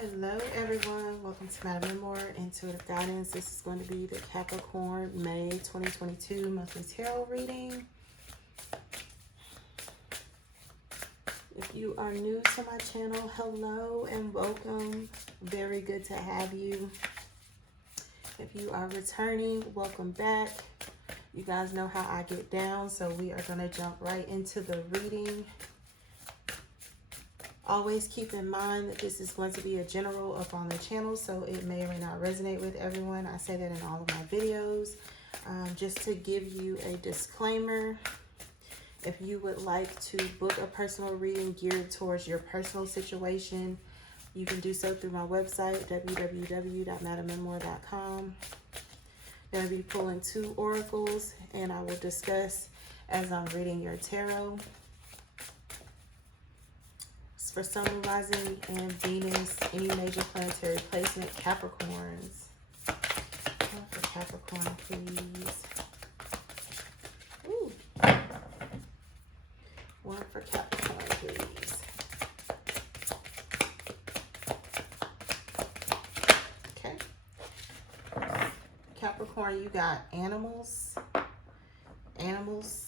Hello everyone, welcome to MadamMemoir Intuitive Guidance. This is going to be the Capricorn May 2022 monthly tarot reading. If you are new to my channel, hello and welcome. Very good to have you. If you are returning, welcome back. You guys know how I get down, so we are going to jump right into the reading. Always keep in mind that this is going to be a general up on the channel, so it may or may not resonate with everyone. I say that in all of my videos. Just to give you a disclaimer, if you would like to book a personal reading geared towards your personal situation, you can do so through my website, www.MadamMemoir.com. I'm going to be pulling 2 oracles, and I will discuss as I'm reading your tarot. For Sun, Rising, and Venus, any major planetary placement, Capricorns. One for Capricorn, please. Ooh. One for Capricorn, please. Okay. Capricorn, you got animals. Animals.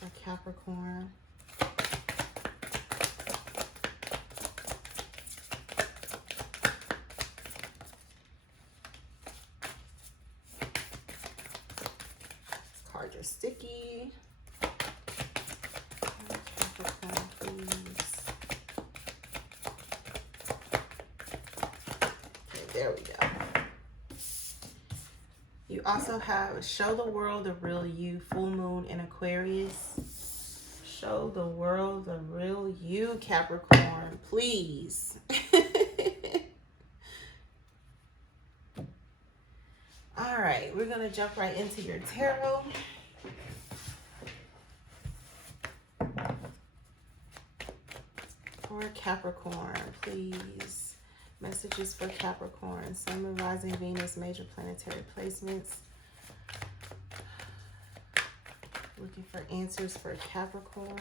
For Capricorn. Cards are sticky. Capricorn, please. Okay, there we go. You also have Show the World the Real You, Full Moon in Aquarius. Show the world the real you, Capricorn, please. All right, we're going to jump right into your tarot. For Capricorn, please. Messages for Capricorn, Sun, Rising, Venus, major planetary placements. Looking for answers for Capricorn.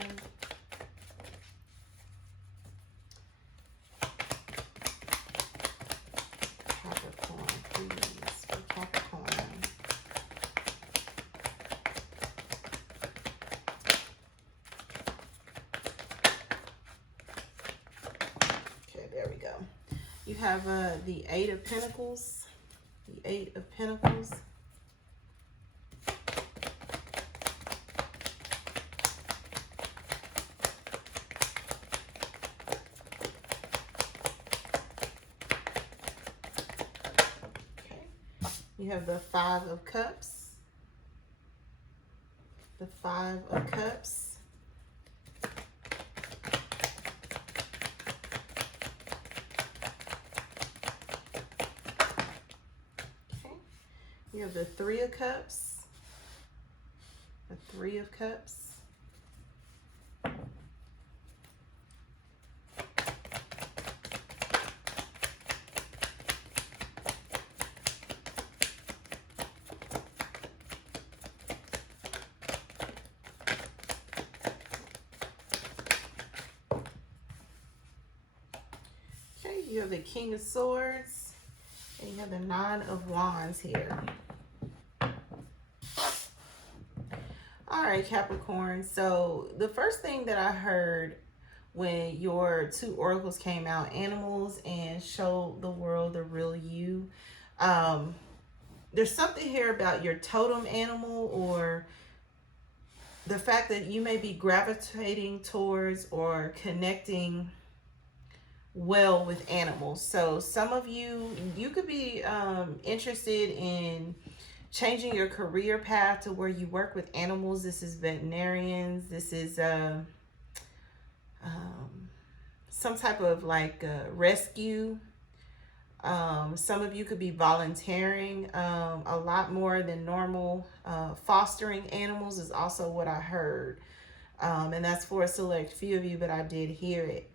Capricorn, please, for Capricorn. Okay, there we go. You have the 8 of Pentacles. The 8 of Pentacles. Okay. You have the 5 of Cups. The 5 of Cups. You have the 3 of Cups, the 3 of Cups. Okay, you have the King of Swords, and you have the 9 of Wands here. All right, Capricorn. So the first thing that I heard when your 2 oracles came out, animals and show the world the real you. There's something here about your totem animal, or the fact that you may be gravitating towards or connecting well with animals. So some of you could be interested in changing your career path to where you work with animals. This is veterinarians. This is some type of like rescue. Some of you could be volunteering a lot more than normal. Fostering animals is also what I heard. And that's for a select few of you, but I did hear it.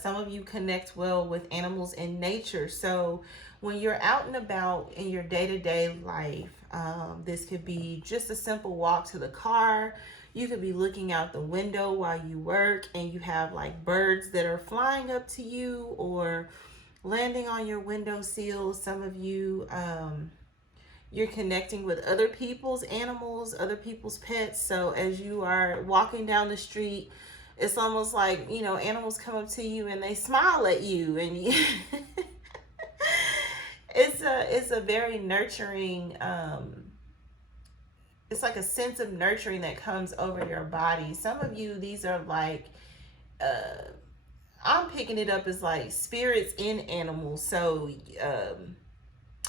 Some of you connect well with animals in nature. So when you're out and about in your day-to-day life, this could be just a simple walk to the car. You could be looking out the window while you work and you have like birds that are flying up to you or landing on your windowsill. Some of you, you're connecting with other people's animals, other people's pets. So as you are walking down the street, it's almost like, you know, animals come up to you and they smile at you, and you it's a very nurturing, it's like a sense of nurturing that comes over your body. Some of you, these are like, I'm picking it up as like spirits in animals. So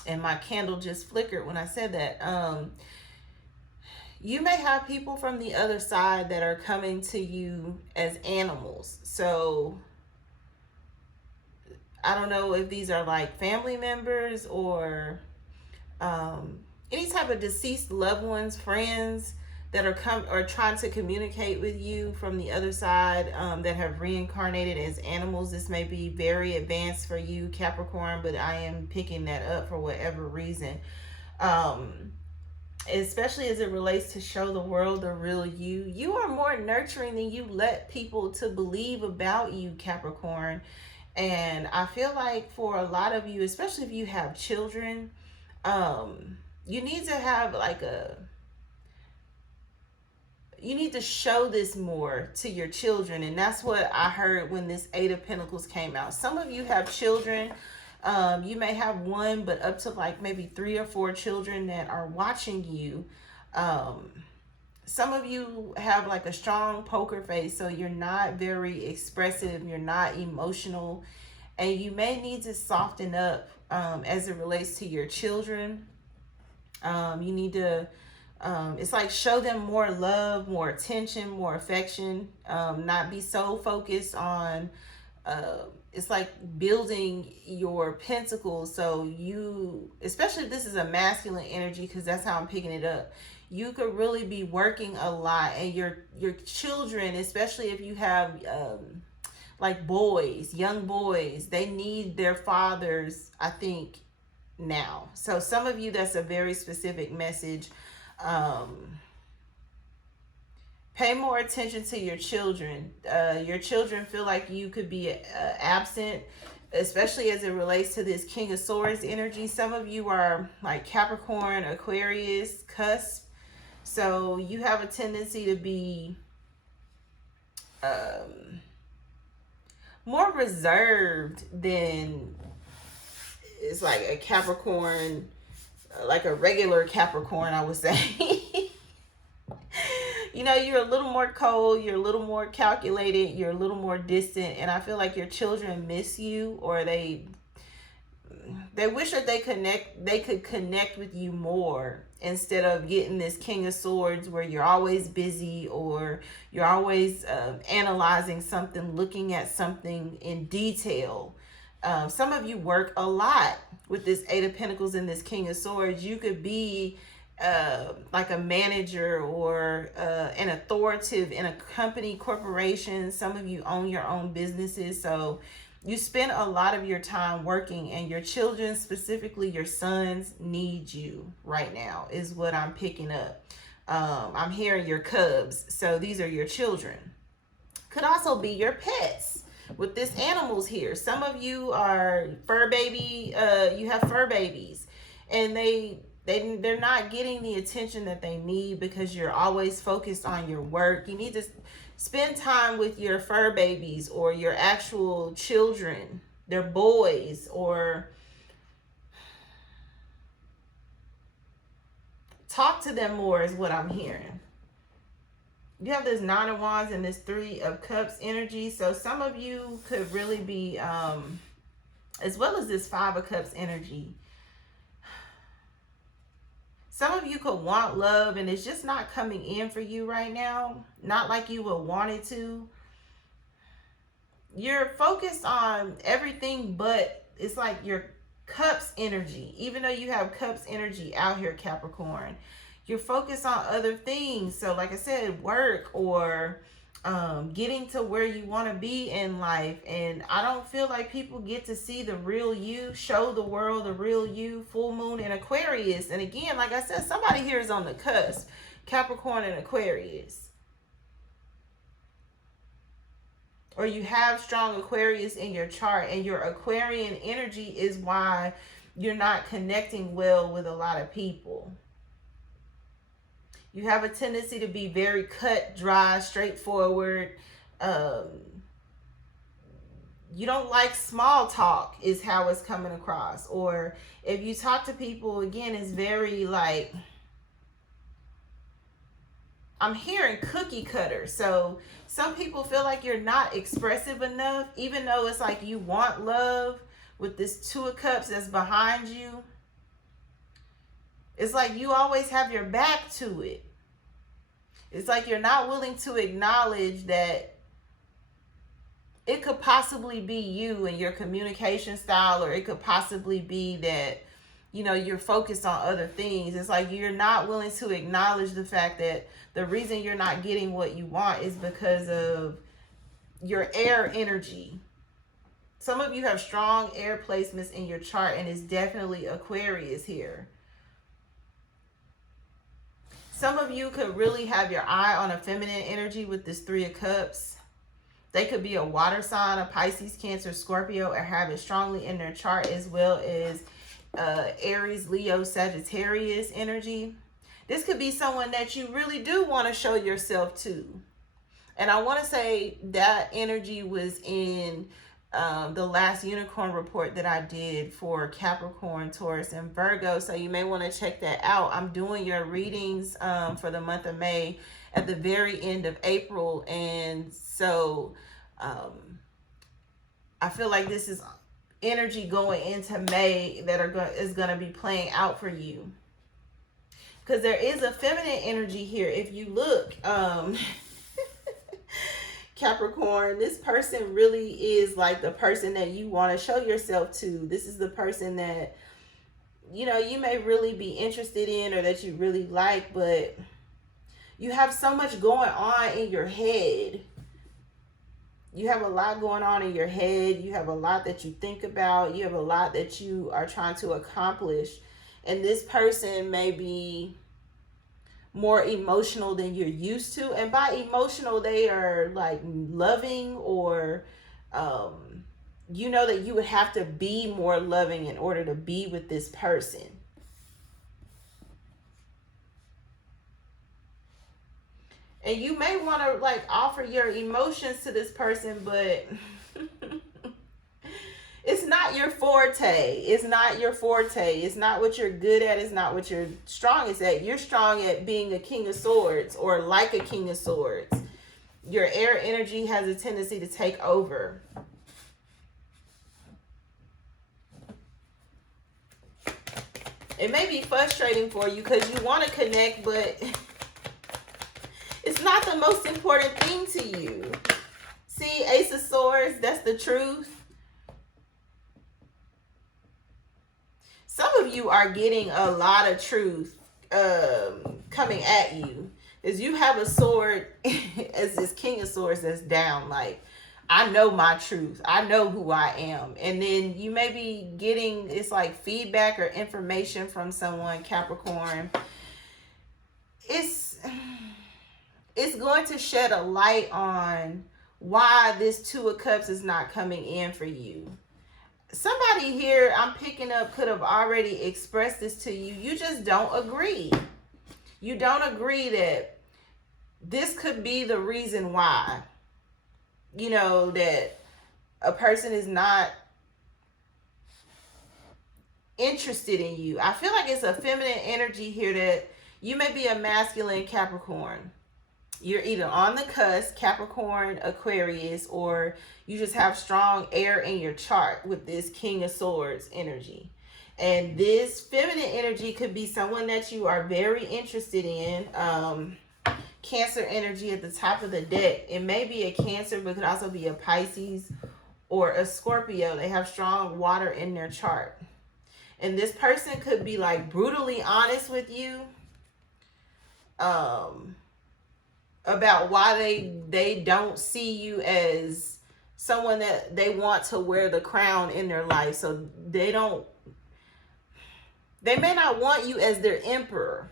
and my candle just flickered when I said that. You may have people from the other side that are coming to you as animals. So I don't know if these are like family members or any type of deceased loved ones, friends that are trying to communicate with you from the other side, that have reincarnated as animals. This may be very advanced for you, Capricorn, but I am picking that up for whatever reason. Especially as it relates to show the world the real you. You are more nurturing than you let people to believe about you, Capricorn. And I feel like for a lot of you, especially if you have children, you need to have like you need to show this more to your children. And that's what I heard when this Eight of Pentacles came out. Some of you have children. You may have one, but up to like maybe 3 or 4 children that are watching you. Some of you have like a strong poker face, so you're not very expressive, you're not emotional, and you may need to soften up as it relates to your children. You need to, it's like show them more love, more attention, more affection, not be so focused on, it's like building your pentacles. So you, especially if this is a masculine energy, because that's how I'm picking it up, you could really be working a lot, and your children, especially if you have like boys, young boys, they need their fathers, I think, now. So some of you, that's a very specific message. Pay more attention to your children. Your children feel like you could be absent, especially as it relates to this King of Swords energy. Some of you are like Capricorn, Aquarius, cusp. So you have a tendency to be more reserved than it's like a Capricorn, like a regular Capricorn, I would say. You know, you're a little more cold, you're a little more calculated, you're a little more distant, and I feel like your children miss you, or they wish that they could connect with you more, instead of getting this King of Swords where you're always busy, or you're always analyzing something, looking at something in detail. Some of you work a lot with this Eight of Pentacles and this King of Swords. You could be like a manager or an authoritative in a company, corporation. Some of you own your own businesses, so you spend a lot of your time working, and your children, specifically your sons, need you right now, is what I'm picking up. I'm hearing your cubs, so these are your children. Could also be your pets with this animals here. Some of you are fur baby, you have fur babies, and they're not getting the attention that they need because you're always focused on your work. You need to spend time with your fur babies or your actual children, their boys, or talk to them more is what I'm hearing. You have this Nine of Wands and this Three of Cups energy. So some of you could really be, as well as this Five of Cups energy, some of you could want love and it's just not coming in for you right now. Not like you would want it to. You're focused on everything, but it's like your cups energy. Even though you have cups energy out here, Capricorn, you're focused on other things. So like I said, work, or getting to where you want to be in life. And I don't feel like people get to see the real you, show the world the real you. Full moon in Aquarius. And again, like I said, somebody here is on the cusp. Capricorn and Aquarius. Or you have strong Aquarius in your chart, and your Aquarian energy is why you're not connecting well with a lot of people. You have a tendency to be very cut, dry, straightforward. You don't like small talk is how it's coming across. Or if you talk to people, again, it's very like, I'm hearing cookie cutter. So some people feel like you're not expressive enough, even though it's like you want love. With this Two of Cups that's behind you, it's like you always have your back to it. It's like you're not willing to acknowledge that it could possibly be you and your communication style, or it could possibly be that, you know, you're focused on other things. It's like you're not willing to acknowledge the fact that the reason you're not getting what you want is because of your air energy. Some of you have strong air placements in your chart, and it's definitely Aquarius here. Some of you could really have your eye on a feminine energy with this Three of Cups. They could be a water sign, a Pisces, Cancer, Scorpio, or have it strongly in their chart, as well as Aries, Leo, Sagittarius energy. This could be someone that you really do want to show yourself to. And I want to say that energy was in the last unicorn report that I did for Capricorn, Taurus, and Virgo. So you may want to check that out. I'm doing your readings for the month of May at the very end of April. And so I feel like this is energy going into May that is going to be playing out for you. Because there is a feminine energy here. If you look, Capricorn, this person really is like the person that you want to show yourself to. This is the person that, you know, you may really be interested in, or that you really like, but you have so much going on in your head. You have a lot going on in your head. You have a lot that you think about. You have a lot that you are trying to accomplish. And this person may be more emotional than you're used to. And by emotional, they are like loving, or you know that you would have to be more loving in order to be with this person. And you may want to like offer your emotions to this person, but it's not your forte. It's not your forte. It's not what you're good at. It's not what you're strongest at. You're strong at being a King of Swords, or like a King of Swords. Your air energy has a tendency to take over. It may be frustrating for you because you want to connect, but it's not the most important thing to you. See, Ace of Swords, that's the truth. Some of you are getting a lot of truth coming at you. As you have a sword as this King of Swords that's down. Like, I know my truth. I know who I am. And then you may be getting, it's like feedback or information from someone, Capricorn. It's going to shed a light on why this Two of Cups is not coming in for you. Somebody here I'm picking up could have already expressed this to you. You just don't agree. You don't agree that this could be the reason why. You know, that a person is not interested in you. I feel like it's a feminine energy here that you may be a masculine Capricorn. You're either on the cusp, Capricorn, Aquarius, or you just have strong air in your chart with this King of Swords energy. And this feminine energy could be someone that you are very interested in. Cancer energy at the top of the deck. It may be a Cancer, but it could also be a Pisces or a Scorpio. They have strong water in their chart. And this person could be like brutally honest with you. about why they don't see you as someone that they want to wear the crown in their life. So they may not want you as their emperor,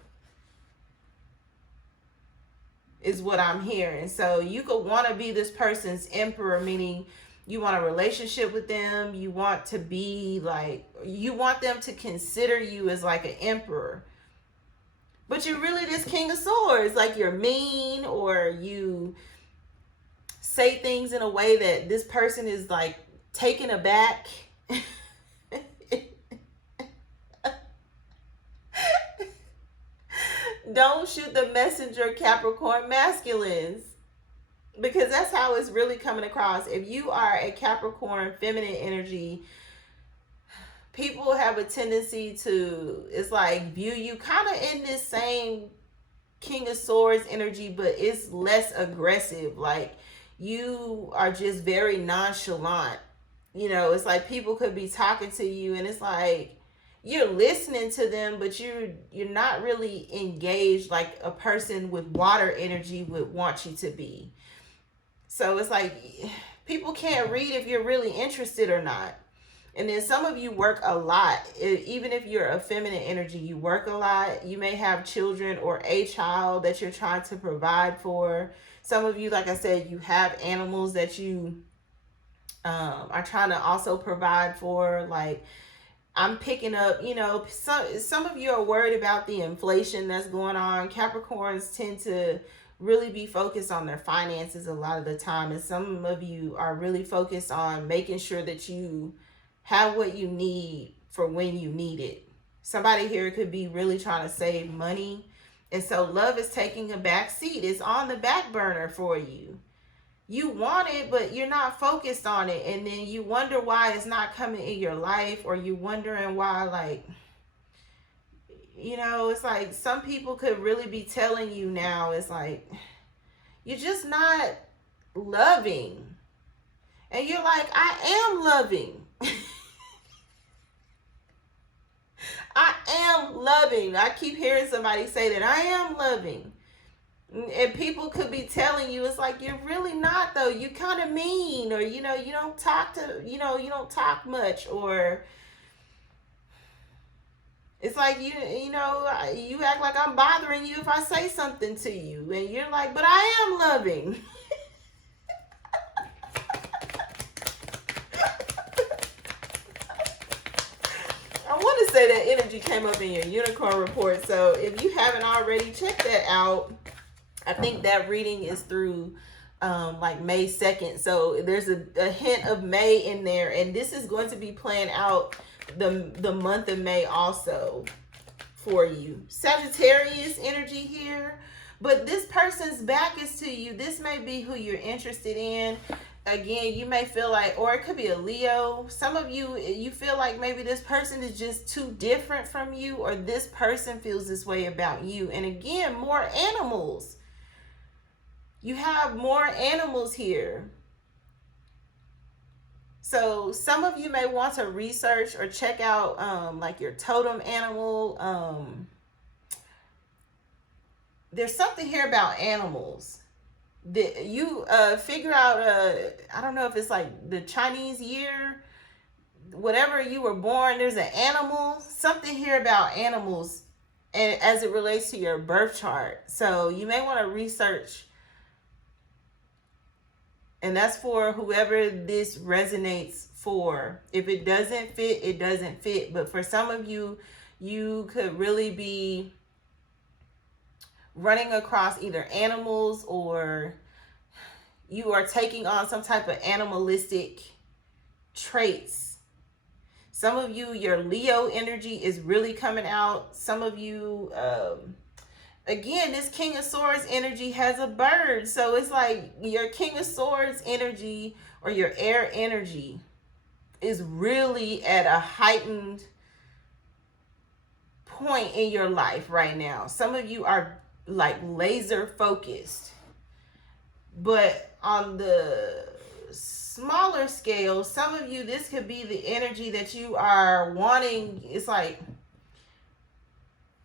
is what I'm hearing. So you could want to be this person's emperor, meaning you want a relationship with them. You want to be like, you want them to consider you as like an emperor. But you're really this King of Swords. Like, you're mean, or you say things in a way that this person is like taken aback. Don't shoot the messenger, Capricorn masculines, because that's how it's really coming across. If you are a Capricorn feminine energy, people have a tendency to, it's like, view you kind of in this same King of Swords energy, but it's less aggressive. Like, you are just very nonchalant. You know, it's like people could be talking to you and it's like you're listening to them, but you're not really engaged like a person with water energy would want you to be. So it's like people can't read if you're really interested or not. And then some of you work a lot. Even if you're a feminine energy, you work a lot. You may have children or a child that you're trying to provide for. Some of you, like I said, you have animals that you are trying to also provide for. Like, I'm picking up, you know, some of you are worried about the inflation that's going on. Capricorns tend to really be focused on their finances a lot of the time. And some of you are really focused on making sure that you have what you need for when you need it. Somebody here could be really trying to save money. And so love is taking a back seat. It's on the back burner for you. You want it, but you're not focused on it. And then you wonder why it's not coming in your life, or you wondering why, like, you know, it's like some people could really be telling you now, it's like, you're just not loving. And you're like, I am loving. I am loving. I keep hearing somebody say that I am loving. And people could be telling you, it's like, you're really not though. You kind of mean, or, you know, you don't talk you don't talk much, or it's like, you know, you act like I'm bothering you if I say something to you. And you're like, but I am loving. I want to say that energy came up in your unicorn report. So if you haven't already, check that out. I think that reading is through like May 2nd. So there's a hint of May in there. And this is going to be playing out the month of May also for you. Sagittarius energy here. But this person's back is to you. This may be who you're interested in. Again, you may feel like, or it could be a Leo. Some of you, you feel like maybe this person is just too different from you, or this person feels this way about you. And again, more animals. You have more animals here. So some of you may want to research or check out like your totem animal. There's something here about animals. You figure out, I don't know if it's like the Chinese year, whatever you were born, there's an animal, something here about animals, and as it relates to your birth chart. So you may want to research, and that's for whoever this resonates for. If it doesn't fit, it doesn't fit. But for some of you, you could really be running across either animals, or you are taking on some type of animalistic traits. Some of you, your Leo energy is really coming out. Some of you, again, this King of Swords energy has a bird. So it's like your King of Swords energy or your air energy is really at a heightened point in your life right now. Some of you are like laser focused, but on the smaller scale, some of you, this could be the energy that you are wanting. It's like,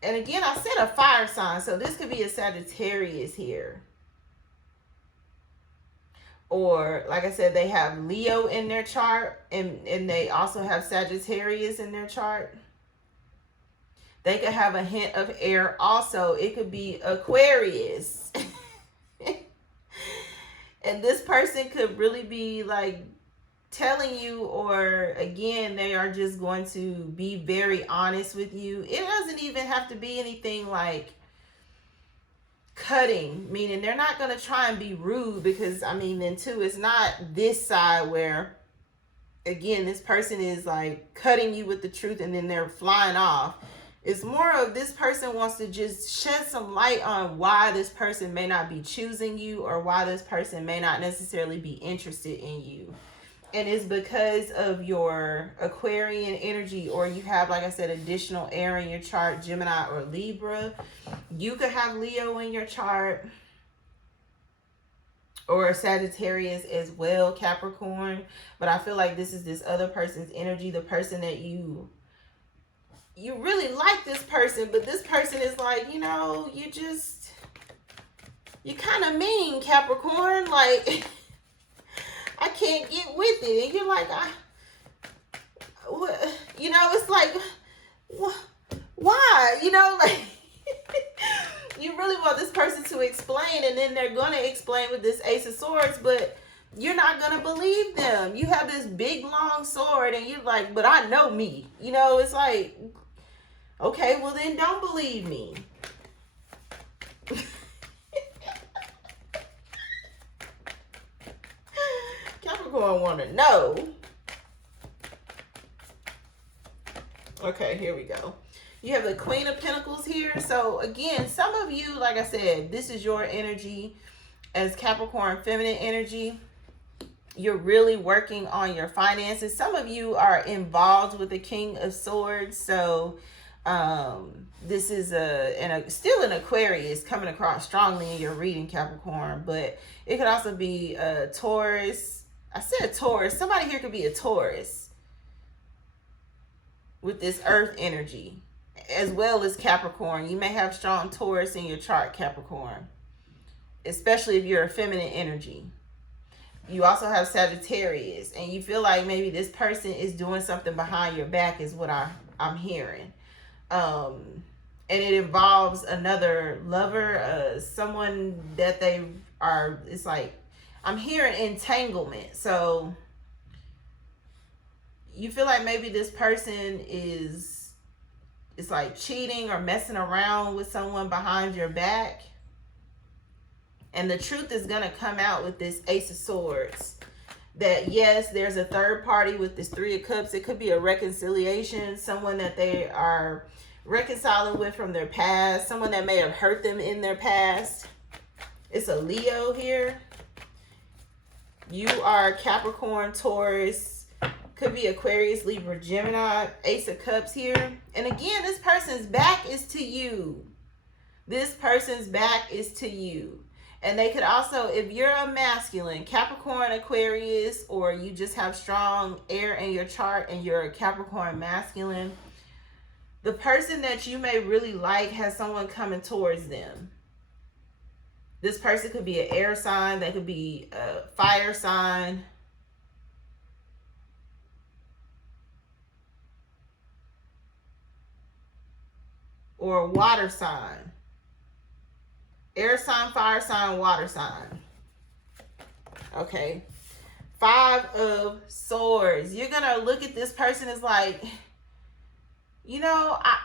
and again, I said a fire sign, so this could be a Sagittarius here. or like I said, they have Leo in their chart, and they also have Sagittarius in their chart. They could have a hint of air also. It could be Aquarius. And this person could really be like telling you, or again, they are just going to be very honest with you. It doesn't even have to be anything like cutting, meaning they're not going to try and be rude, because I mean, then too, it's not this side where again this person is like cutting you with the truth and then they're flying off. It's more of this person wants to just shed some light on why this person may not be choosing you, or why this person may not necessarily be interested in you. And it's because of your Aquarian energy, or you have, like I said, additional air in your chart, Gemini or Libra. You could have Leo in your chart, or Sagittarius as well, Capricorn. But I feel like this is this other person's energy, the person that you really like this person, but this person is like, you kind of mean, Capricorn. Like, I can't get with it. And you're like, it's like, why? Like, you really want this person to explain, and then they're going to explain with this Ace of Swords, but you're not going to believe them. You have this big, long sword, and you're like, but I know me. It's like, okay, well then don't believe me. Capricorn want to know. Okay, here we go. You have the Queen of Pentacles here. So again, some of you, like I said, this is your energy as Capricorn feminine energy. You're really working on your finances. Some of you are involved with the King of Swords. So this is still an Aquarius coming across strongly in your reading, Capricorn, but it could also be a Taurus. I said Taurus. Somebody here could be a Taurus with this earth energy, as well as Capricorn. You may have strong Taurus in your chart, Capricorn, especially if you're a feminine energy. You also have Sagittarius, and you feel like maybe this person is doing something behind your back, is what I'm hearing. And it involves another lover, someone that they are, it's like, I'm hearing entanglement. So you feel like maybe this person is, it's like cheating or messing around with someone behind your back. And the truth is going to come out with this Ace of Swords. That yes, there's a third party with this Three of Cups. It could be a reconciliation, someone that they are reconciling with from their past, someone that may have hurt them in their past. It's a Leo here. You are Capricorn, Taurus, could be Aquarius, Libra, Gemini, Ace of Cups here. And again, this person's back is to you. This person's back is to you. And they could also, if you're a masculine, Capricorn, Aquarius, or you just have strong air in your chart and you're a Capricorn masculine, the person that you may really like has someone coming towards them. This person could be an air sign. They could be a fire sign. Or a water sign. Air sign, fire sign, water sign. Okay. 5 of Swords. You're going to look at this person as like, I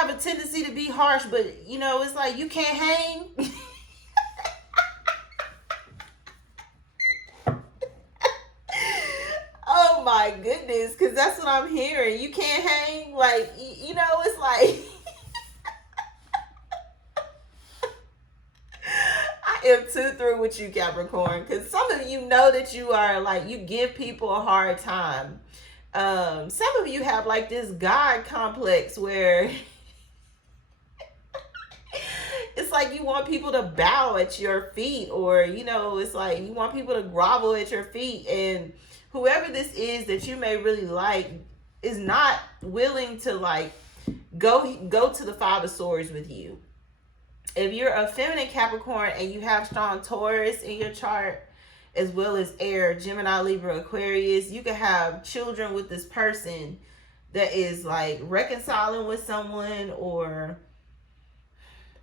have a tendency to be harsh, but, it's like you can't hang. Oh my goodness, because that's what I'm hearing. You can't hang. Like, it's like... I am too through with you, Capricorn, because some of you know that you are like, you give people a hard time. Some of you have like this God complex where it's like you want people to bow at your feet, or, it's like you want people to grovel at your feet. And whoever this is that you may really like is not willing to like go to the 5 of Swords with you. If you're a feminine Capricorn and you have strong Taurus in your chart, as well as air, Gemini, Libra, Aquarius. You could have children with this person that is like reconciling with someone, or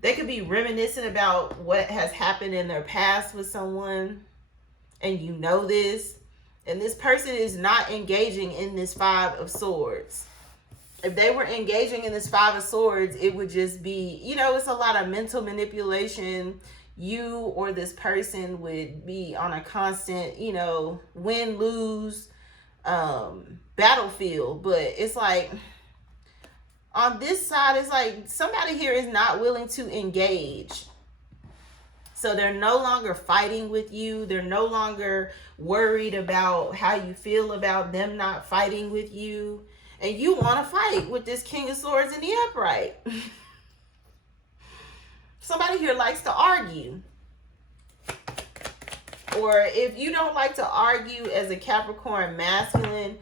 they could be reminiscing about what has happened in their past with someone, and you know this. And this person is not engaging in this Five of Swords. If they were engaging in this Five of Swords, it would just be, you know, it's a lot of mental manipulation. You or this person would be on a constant, you know, win-lose battlefield. But it's like, on this side, it's like somebody here is not willing to engage. So they're no longer fighting with you. They're no longer worried about how you feel about them not fighting with you. And you want to fight with this King of Swords in the upright. Somebody here likes to argue. Or if you don't like to argue as a Capricorn masculine,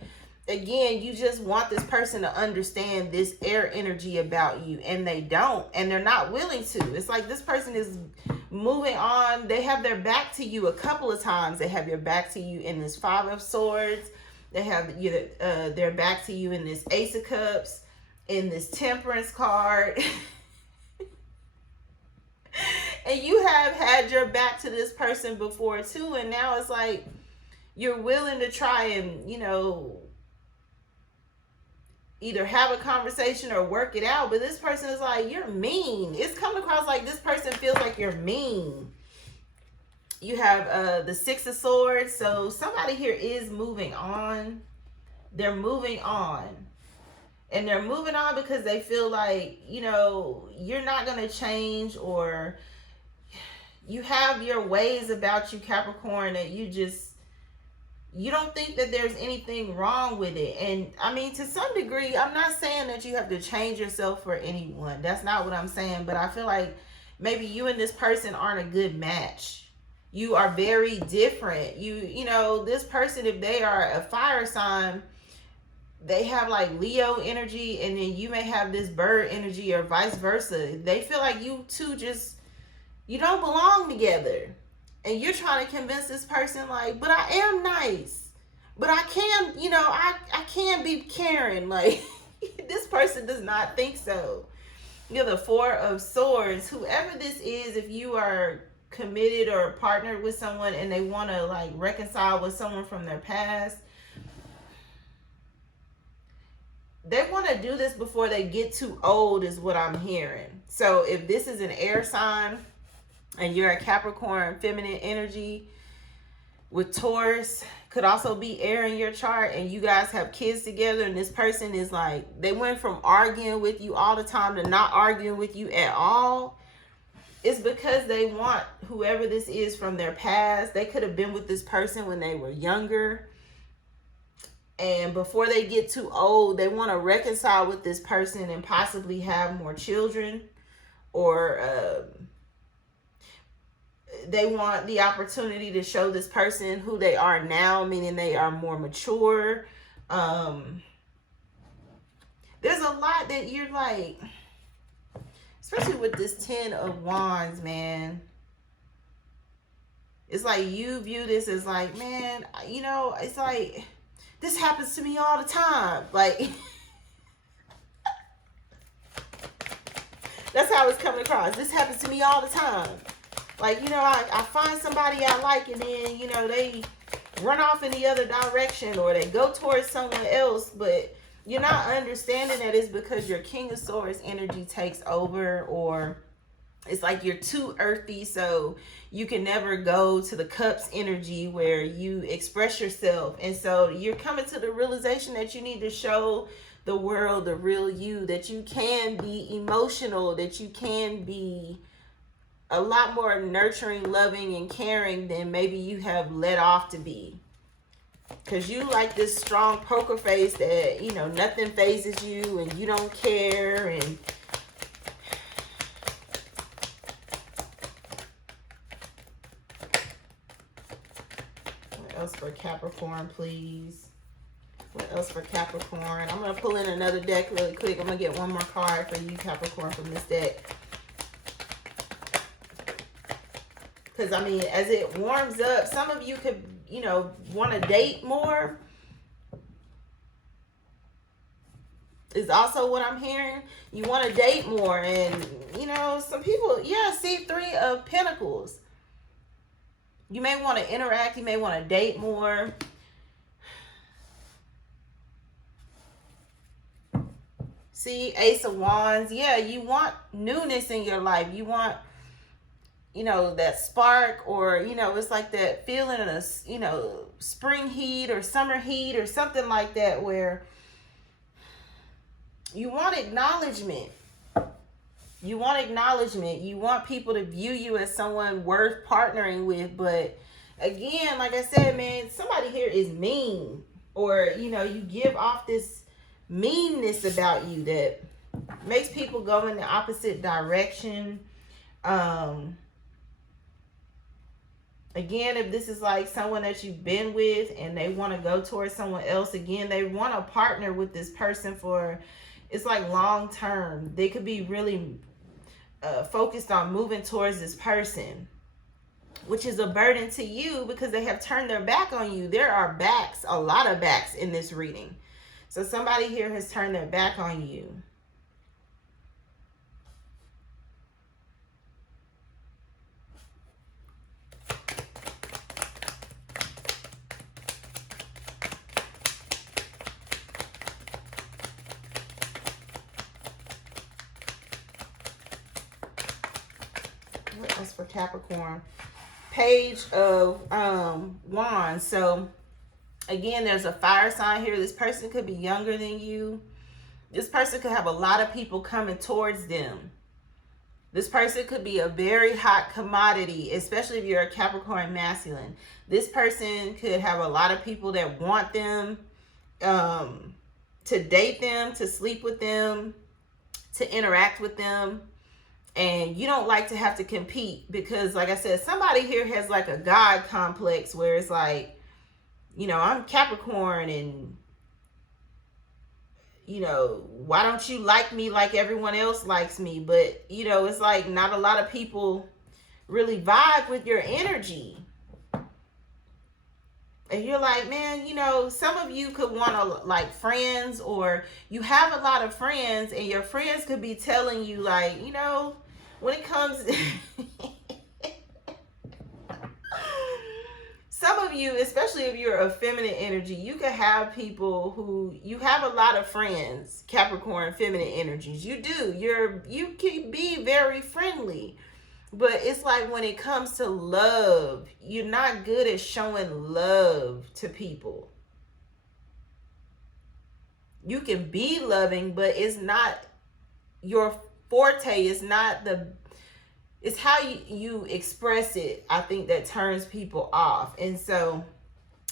again, you just want this person to understand this air energy about you. And they don't. And they're not willing to. It's like this person is moving on. They have their back to you a couple of times. They have your back to you in this Five of Swords. They have their back to you in this Ace of Cups, in this Temperance card. And you have had your back to this person before too. And now it's like you're willing to try and, you know, either have a conversation or work it out. But this person is like, you're mean. It's coming across like this person feels like you're mean. You have the Six of Swords. So somebody here is moving on. They're moving on. And they're moving on because they feel like, you know, you're not going to change, or you have your ways about you, Capricorn, that you don't think that there's anything wrong with it. And I mean, to some degree, I'm not saying that you have to change yourself for anyone. That's not what I'm saying. But I feel like maybe you and this person aren't a good match. You are very different. You know, this person, if they are a fire sign, they have like Leo energy, and then you may have this bird energy, or vice versa. They feel like you two you don't belong together. And you're trying to convince this person like, but I am nice. But I can, you know, I can be caring. Like, this person does not think so. You're the Four of Swords. Whoever this is, if you are committed or partnered with someone and they want to like reconcile with someone from their past, they want to do this before they get too old, is what I'm hearing. So if this is an air sign and you're a Capricorn feminine energy with Taurus, could also be air in your chart, and you guys have kids together, and this person is like, they went from arguing with you all the time to not arguing with you at all. It's because they want whoever this is from their past. They could have been with this person when they were younger. And before they get too old, they want to reconcile with this person and possibly have more children. Or they want the opportunity to show this person who they are now, meaning they are more mature. There's a lot that you're like, especially with this 10 of Wands, man. It's like you view this as like, man, you know, it's like, this happens to me all the time. Like, that's how it's coming across. This happens to me all the time. Like, you know, I find somebody I like, and then, you know, they run off in the other direction, or they go towards someone else. But you're not understanding that it's because your King of Swords energy takes over, or it's like you're too earthy, so you can never go to the Cups energy where you express yourself. And so you're coming to the realization that you need to show the world the real you, that you can be emotional, that you can be a lot more nurturing, loving, and caring than maybe you have let off to be. Because you like this strong poker face that, you know, nothing phases you and you don't care. And what else for Capricorn, please? What else for Capricorn? I'm going to pull in another deck really quick. I'm going to get one more card for you, Capricorn, from this deck. Because, I mean, as it warms up, some of you could, you know, want to date more. Is also what I'm hearing. You want to date more. And, you know, some people, yeah, see, 3 of Pentacles. You may want to interact. You may want to date more. See, Ace of Wands. Yeah, you want newness in your life. You want, you know, that spark, or, you know, it's like that feeling of, you know, spring heat or summer heat or something like that, where you want acknowledgement. You want acknowledgement. You want people to view you as someone worth partnering with. But again, like I said, man, somebody here is mean, or, you know, you give off this meanness about you that makes people go in the opposite direction. Again, if this is like someone that you've been with and they want to go towards someone else, again, they want to partner with this person for, it's like long term. They could be really focused on moving towards this person, which is a burden to you because they have turned their back on you. There are backs, a lot of backs in this reading. So somebody here has turned their back on you. What else for Capricorn? Page of Wands. So again, there's a fire sign here. This person could be younger than you. This person could have a lot of people coming towards them. This person could be a very hot commodity, especially if you're a Capricorn masculine. This person could have a lot of people that want them, to date them, to sleep with them, to interact with them. And you don't like to have to compete because, like I said, somebody here has like a God complex where it's like, you know, I'm Capricorn and, you know, why don't you like me like everyone else likes me? But, you know, it's like not a lot of people really vibe with your energy. And you're like, man, you know, some of you could want to like friends, or you have a lot of friends and your friends could be telling you like, you know, when it comes some of you, especially if you're a feminine energy, you could have people who, you have a lot of friends, Capricorn feminine energies. You do. You can be very friendly. But it's like when it comes to love, you're not good at showing love to people. You can be loving, but it's not your forte. It's not the, it's how you express it, I think, that turns people off. And so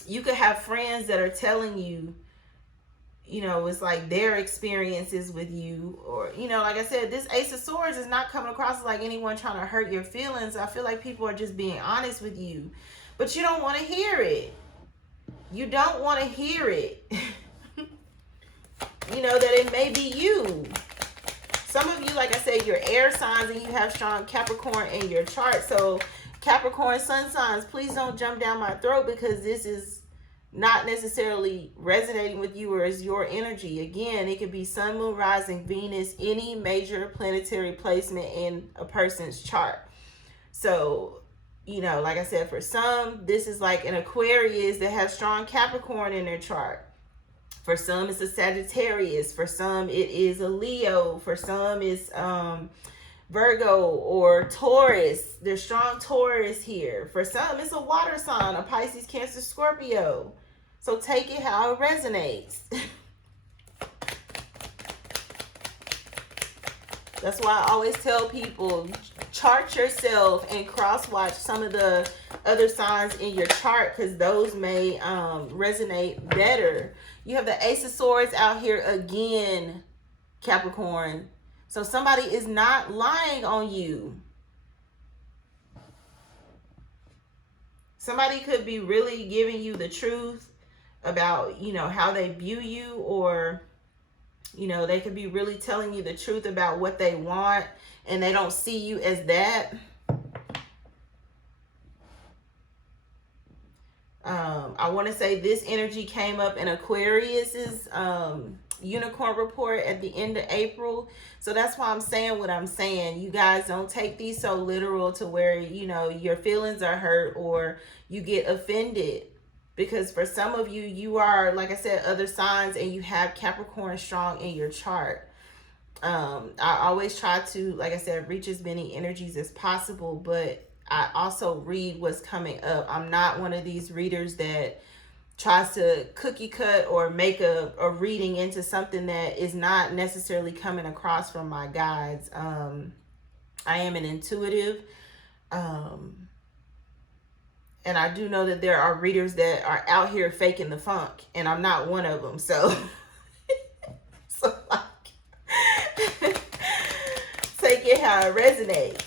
you could have friends that are telling you, you know, it's like their experiences with you, or, you know, like I said, this Ace of Swords is not coming across like anyone trying to hurt your feelings. I feel like people are just being honest with you, but you don't want to hear it. You don't want to hear it. You know, that it may be you. Some of you, like I said, you're air signs and you have strong Capricorn in your chart. So Capricorn sun signs, please don't jump down my throat because this is not necessarily resonating with you or is your energy. Again, it could be sun, moon, rising, Venus, any major planetary placement in a person's chart. So, you know, like I said, for some, this is like an Aquarius that has strong Capricorn in their chart. For some, it's a Sagittarius. For some, it is a Leo. For some, it's Virgo or Taurus. There's strong Taurus here. For some, it's a water sign, a Pisces, Cancer, Scorpio. So take it how it resonates. That's why I always tell people, chart yourself and cross-watch some of the other signs in your chart because those may resonate better. You have the Ace of Swords out here again, Capricorn. So somebody is not lying on you. Somebody could be really giving you the truth about, you know, how they view you, or, you know, they could be really telling you the truth about what they want and they don't see you as that. I want to say this energy came up in Aquarius's unicorn report at the end of April. So that's why I'm saying what I'm saying. You guys don't take these so literal to where, you know, your feelings are hurt or you get offended. Because for some of you, you are, like I said, other signs, and you have Capricorn strong in your chart. I always try to, like I said, reach as many energies as possible, but I also read what's coming up. I'm not one of these readers that tries to cookie cut or make a reading into something that is not necessarily coming across from my guides. I am an intuitive. And I do know that there are readers that are out here faking the funk, and I'm not one of them. So, so like, take it how it resonates.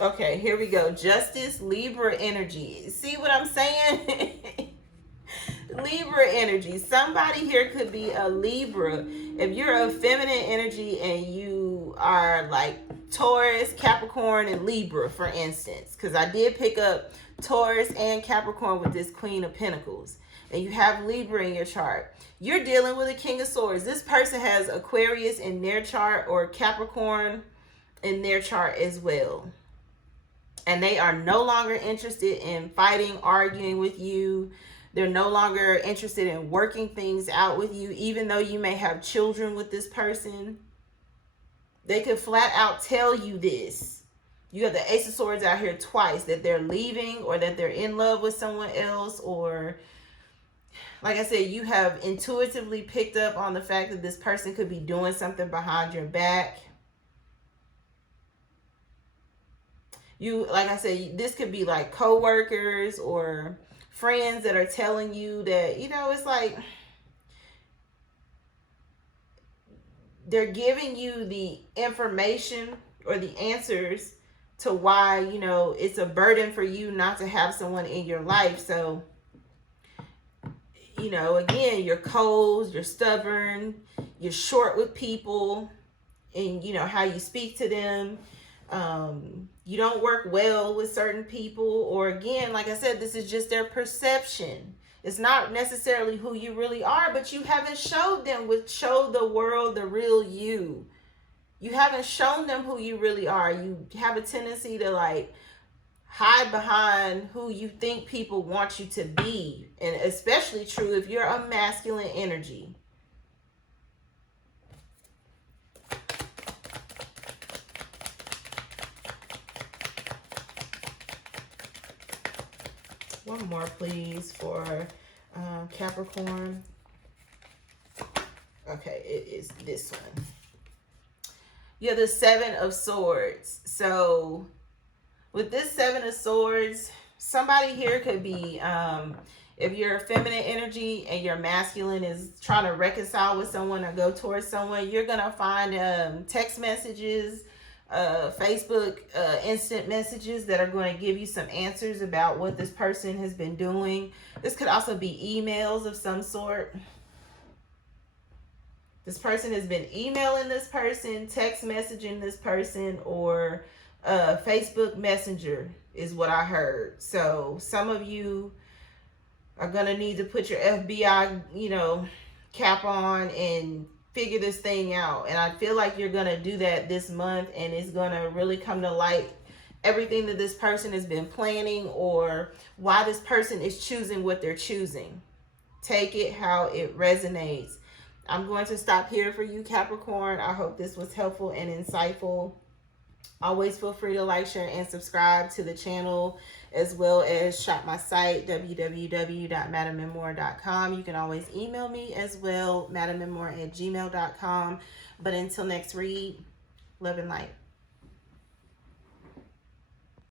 Okay, here we go. Justice, Libra energy. See what I'm saying? Libra energy. Somebody here could be a Libra. If you're a feminine energy and you are like Taurus, Capricorn, and Libra, for instance, because I did pick up Taurus and Capricorn with this Queen of Pentacles, and you have Libra in your chart, you're dealing with a King of Swords. This person has Aquarius in their chart or Capricorn in their chart as well. And they are no longer interested in fighting, arguing with you. They're no longer interested in working things out with you, even though you may have children with this person. They could flat out tell you this. You have the Ace of Swords out here twice, that they're leaving or that they're in love with someone else, or like I said, you have intuitively picked up on the fact that this person could be doing something behind your back. You, like I said, this could be like co-workers or friends that are telling you that, you know, it's like they're giving you the information or the answers to why, you know, it's a burden for you not to have someone in your life. So, you know, again, you're cold, you're stubborn, you're short with people, and, you know, how you speak to them. You don't work well with certain people, or again, like I said, this is just their perception. It's not necessarily who you really are, but you haven't showed the world the real you. You haven't shown them who you really are. You have a tendency to like hide behind who you think people want you to be, and especially true if you're a masculine energy. One more, please, for Capricorn. Okay, it is this one. You have the Seven of Swords. So with this Seven of Swords, somebody here could be, if you're a feminine energy and your masculine is trying to reconcile with someone or go towards someone, you're going to find text messages, Facebook instant messages that are going to give you some answers about what this person has been doing. This could also be emails of some sort. This person has been emailing this person, text messaging this person, or Facebook Messenger is what I heard. So some of you are going to need to put your FBI, you know, cap on and figure this thing out. And I feel like you're going to do that this month, and it's going to really come to light everything that this person has been planning or why this person is choosing what they're choosing. Take it how it resonates. I'm going to stop here for you, Capricorn. I hope this was helpful and insightful. Always feel free to like, share, and subscribe to the channel, as well as shop my site, www.MadamMemoir.com. You can always email me as well, MadamMemoir@gmail.com. But until next read, love and light.